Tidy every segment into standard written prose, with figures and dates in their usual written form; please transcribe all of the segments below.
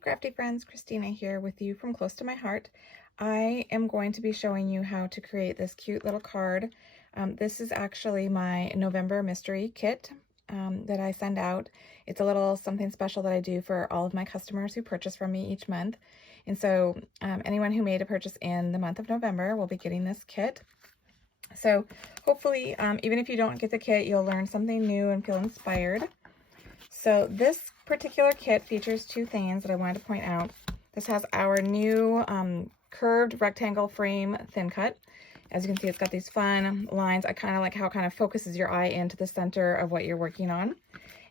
crafty friends, Christina here with you from close to my heart. I am going to be showing you how to create this cute little card. This is actually my November mystery kit that I send out. It's a little something special that I do for all of my customers who purchase from me each month. And so anyone who made a purchase in the month of November will be getting this kit. So hopefully, even if you don't get the kit, you'll learn something new and feel inspired. So this particular kit features two things that I wanted to point out. This has our new curved rectangle frame thin cut. As you can see, it's got these fun lines. I kind of like how it kind of focuses your eye into the center of what you're working on.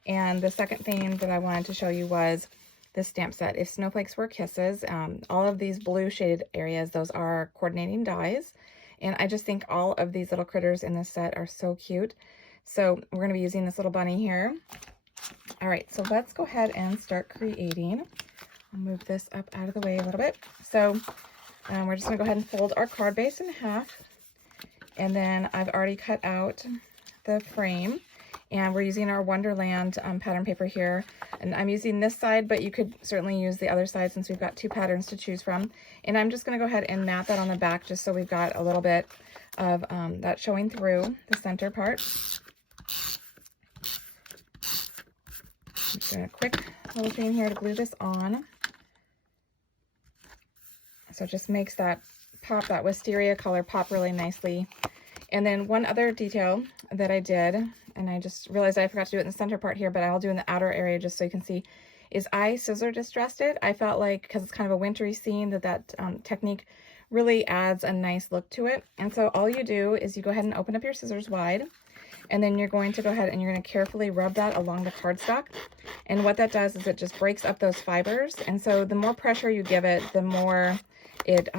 And the second thing that I wanted to show you was this stamp set. If Snowflakes were kisses, all of these blue shaded areas, those are coordinating dies. And I just think all of these little critters in this set are so cute. So we're going to be using this little bunny here. All right, so let's go ahead and start creating. I'll move this up out of the way a little bit. So we're just gonna go ahead and fold our card base in half. And then I've already cut out the frame, and we're using our Wonderland pattern paper here. And I'm using this side, but you could certainly use the other side since we've got two patterns to choose from. And I'm just gonna go ahead and mat that on the back just so we've got a little bit of that showing through the center part. I'm just doing a quick little thing here to glue this on. So it just makes that pop, that wisteria color pop really nicely. And then one other detail that I did, and I just realized I forgot to do it in the center part here, but I'll do in the outer area just so you can see, is I scissor distressed it. I felt like, because it's kind of a wintry scene, that technique really adds a nice look to it. And so all you do is you go ahead and open up your scissors wide, and then you're going to go ahead and you're going to carefully rub that along the cardstock. And what that does is it just breaks up those fibers. And so the more pressure you give it, the more it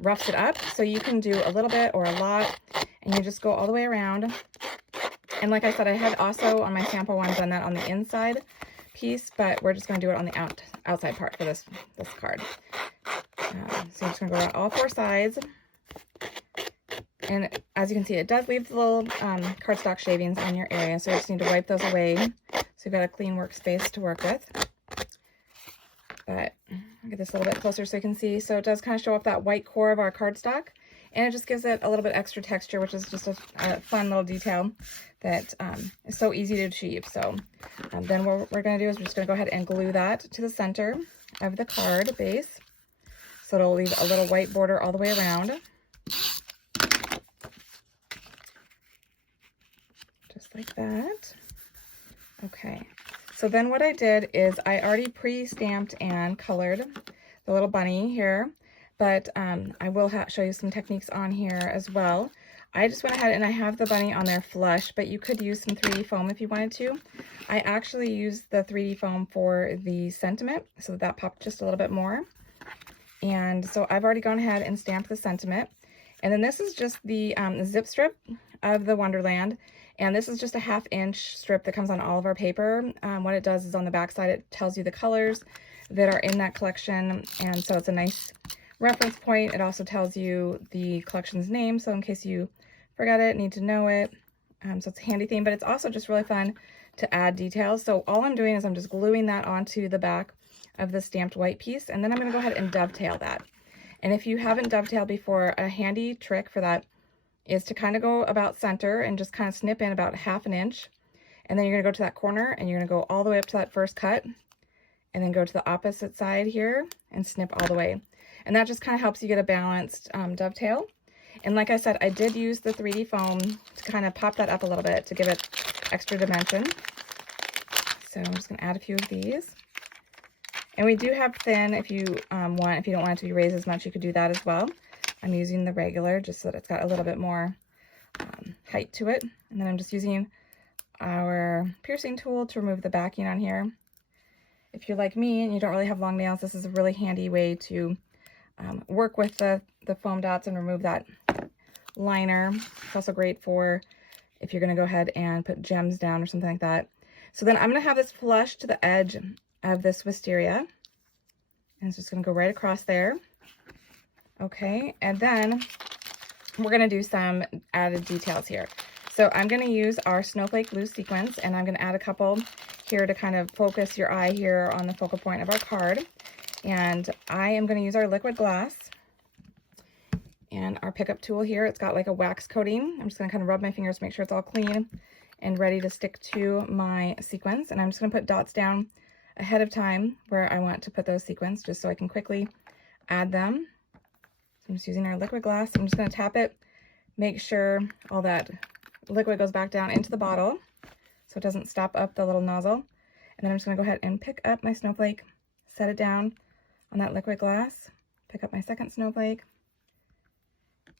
roughs it up. So you can do a little bit or a lot, and you just go all the way around. And like I said, I had also on my sample one done that on the inside piece, but we're just going to do it on the outside part for this card. So I'm just going to go around all four sides. And as you can see, it does leave the little cardstock shavings on your area, so you just need to wipe those away so you've got a clean workspace to work with. But I'll get this a little bit closer so you can see. So it does kind of show off that white core of our cardstock, and it just gives it a little bit extra texture, which is just a fun little detail that is so easy to achieve. So then what we're going to do is we're just going to go ahead and glue that to the center of the card base. So it'll leave a little white border all the way around. Just like that. Okay, so then what I did is I already pre-stamped and colored the little bunny here, but I will show you some techniques on here as well. I just went ahead and I have the bunny on there flush, but you could use some 3D foam if you wanted to. I actually used the 3D foam for the sentiment, so that popped just a little bit more. And so I've already gone ahead and stamped the sentiment. And then this is just the zip strip of the Wonderland. And this is just a 1/2 inch strip that comes on all of our paper. What it does is on the back side, it tells you the colors that are in that collection. And so it's a nice reference point. It also tells you the collection's name. So in case you forgot it, need to know it. So it's a handy thing, but it's also just really fun to add details. So all I'm doing is I'm just gluing that onto the back of the stamped white piece. And then I'm going to go ahead and dovetail that. And if you haven't dovetailed before, a handy trick for that is to kind of go about center and just kind of snip in about 1/2 inch. And then you're going to go to that corner and you're going to go all the way up to that first cut, and then go to the opposite side here and snip all the way. And that just kind of helps you get a balanced dovetail. And like I said, I did use the 3D foam to kind of pop that up a little bit to give it extra dimension. So I'm just going to add a few of these. And we do have thin if you want. If you don't want it to be raised as much, you could do that as well. I'm using the regular just so that it's got a little bit more height to it. And then I'm just using our piercing tool to remove the backing on here. If you're like me and you don't really have long nails, this is a really handy way to work with the foam dots and remove that liner. It's also great for if you're going to go ahead and put gems down or something like that. So then I'm going to have this flush to the edge of this wisteria. And it's just going to go right across there. Okay, and then we're going to do some added details here. So I'm going to use our snowflake blue sequins, and I'm going to add a couple here to kind of focus your eye here on the focal point of our card. And I am going to use our liquid glass and our pickup tool here. It's got like a wax coating. I'm just going to kind of rub my fingers to make sure it's all clean and ready to stick to my sequins. And I'm just going to put dots down ahead of time where I want to put those sequins, just so I can quickly add them. So I'm just using our liquid glass. I'm just going to tap it, make sure all that liquid goes back down into the bottle so it doesn't stop up the little nozzle. And then I'm just going to go ahead and pick up my snowflake, set it down on that liquid glass, pick up my second snowflake,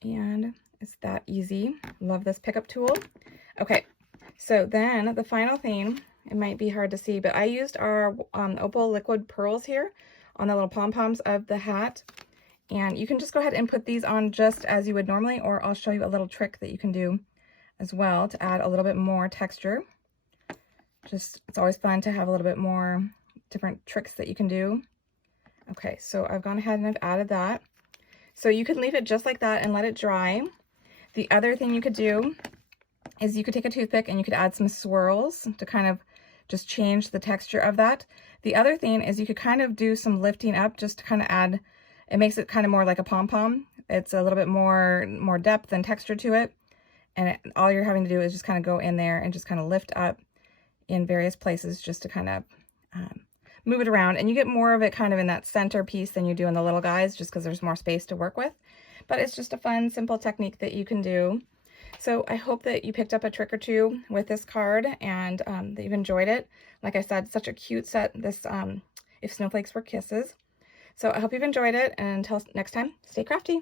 and it's that easy. Love this pickup tool. Okay, so then the final thing, it might be hard to see, but I used our opal liquid pearls here on the little pom-poms of the hat. And you can just go ahead and put these on just as you would normally, or I'll show you a little trick that you can do as well to add a little bit more texture. Just, it's always fun to have a little bit more different tricks that you can do. Okay, so I've gone ahead and I've added that. So you could leave it just like that and let it dry. The other thing you could do is you could take a toothpick and you could add some swirls to kind of just change the texture of that. The other thing is you could kind of do some lifting up just to kind of add, it makes it kind of more like a pom-pom. It's a little bit more depth and texture to it. And all you're having to do is just kind of go in there and just kind of lift up in various places just to kind of move it around. And you get more of it kind of in that center piece than you do in the little guys, just because there's more space to work with. But it's just a fun, simple technique that you can do. So I hope that you picked up a trick or two with this card and that you've enjoyed it. Like I said, such a cute set, this If Snowflakes Were Kisses. So I hope you've enjoyed it, and until next time, stay crafty.